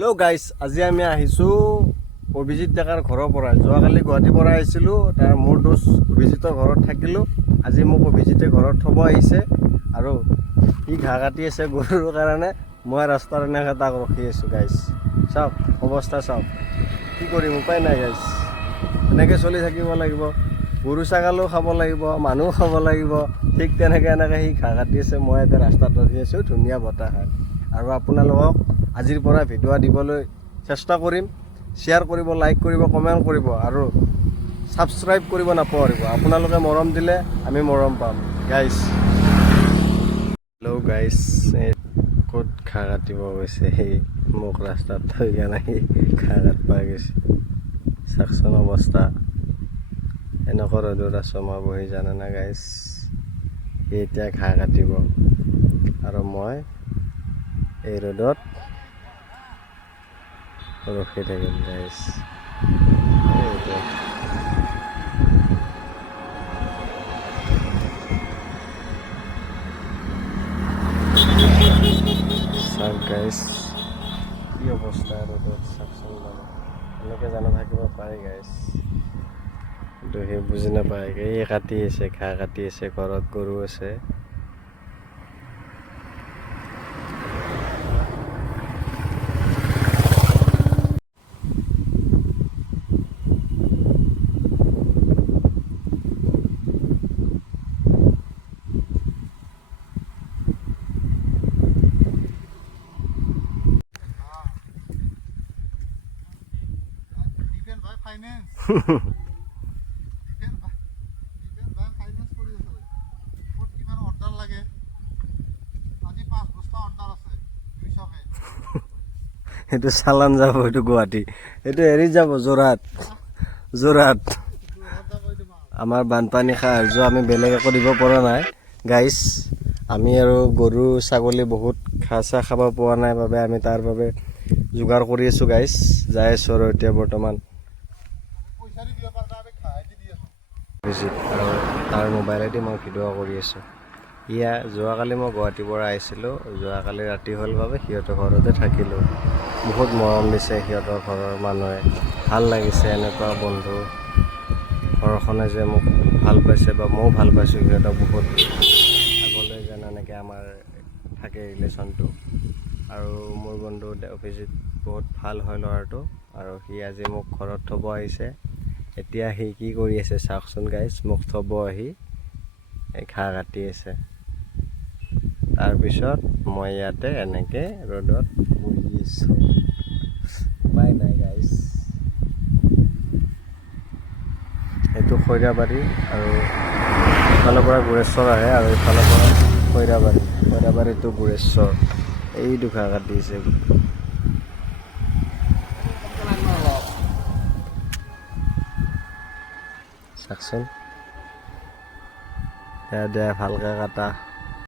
Hello' guys, আজি আমি আহিছোঁ অভিজিত ডেকাৰ ঘৰৰ পৰা। যোৱাকালি গুৱাহাটীৰ পৰা আহিছিলোঁ, তাৰ মোৰ দোষ অভিজিতৰ ঘৰত থাকিলোঁ। আজি মোক অভিজিতে ঘৰত থ'ব আহিছে আৰু সি ঘাঁহ কাটি আছে গৰুৰ কাৰণে। মই ৰাস্তাৰ এনেকৈ তাক ৰখি আছোঁ গাইজ। চাওক অৱস্থা চাওক, কি কৰিম, উপায় নাই গাইজ। এনেকৈ চলি থাকিব লাগিব, গৰু ছাগলীও খাব লাগিব, মানুহো খাব লাগিব। ঠিক তেনেকৈ সি ঘাঁহ কাটি আছে, মই এতিয়া ৰাস্তাত ৰখি আছোঁ, ধুনীয়া বতাহ খাই। আৰু আপোনালোকক আজিৰ পৰা ভিডিঅ' দিবলৈ চেষ্টা কৰিম। শ্বেয়াৰ কৰিব, লাইক কৰিব, কমেণ্ট কৰিব আৰু ছাবস্ক্ৰাইব কৰিব নাপাহৰিব। আপোনালোকে মৰম দিলে আমি মৰম পাম গাইজ। হেল্ল' গাইজ, ক'ত ঘাঁহ কাটিব গৈছে সেই মোক ৰাস্তাত থৈ কেনে সি ঘাঁহ কাটিব গৈছে। চাওকচোন অৱস্থা, এনেকুৱা ৰ'দত আছোঁ মই বহি, জানেনে গাইজ। সি এতিয়া ঘাঁহ কাটিব আৰু মই এই ৰ'দত ৰখি থাকিম গাইজ। চাওক গাইজ, কি অৱস্থা ৰ'দত, চাওকচোন বাৰু। এনেকৈ জানো থাকিব পাৰে গাইজ, কিন্তু সি বুজি নাপায়। এই কাটি আছে, ঘাঁহ কাটি আছে, ঘৰত গৰু আছে। সেইটো চালান যাব, সেইটো গুৱাহাটী, সেইটো হেৰি যাব যোৰহাট। আমাৰ বানপানী সাহাৰ্য আমি বেলেগ একো দিব পৰা নাই গাইজ। আমি আৰু গৰু ছাগলী বহুত ঘাঁহ চাহ খাব পোৱা নাই বাবে আমি তাৰ বাবে যোগাৰ কৰি আছোঁ গাইজ। যাই আছোঁ আৰু এতিয়া বৰ্তমান আৰু তাৰ মোবাইলেদি মই ভিডিঅ' কৰি আছোঁ। যোৱাকালি মই গুৱাহাটীৰ পৰা আহিছিলোঁ, যোৱাকালি ৰাতি হ'ল বাবে সিহঁতৰ ঘৰতে থাকিলোঁ। বহুত মৰম দিছে সিহঁতৰ ঘৰৰ মানুহে, ভাল লাগিছে এনেকুৱা বন্ধু। ঘৰখনে যে মোক ভাল পাইছে বা ময়ো ভাল পাইছোঁ সিহঁতক বহুত। আগলৈ যেন এনেকৈ আমাৰ থাকে ৰিলেশ্যনটো। আৰু মোৰ বন্ধু অভিজিত বহুত ভাল হয় ল'ৰাটো, আৰু সি আজি মোক ঘৰত থ'ব আহিছে। এতিয়া সি কি কৰি আছে চাওকচোন গাইজ, মোক থ'ব আহি ঘাঁহ কাটি আছে। তাৰপিছত মই ইয়াতে এনেকৈ ৰ'দত বহি আছোঁ, উপায় নাই গাইজ। এইটো খৈৰাবাৰী, আৰু ইফালৰ পৰা গুৰেশ্বৰ আহে আৰু ইফালৰ পৰা খৈৰাবাৰী টু গুৰেশ্বৰ। এইটো ঘাঁহ কাটিছে চাওকচোন, দে ভালকৈ কাটা।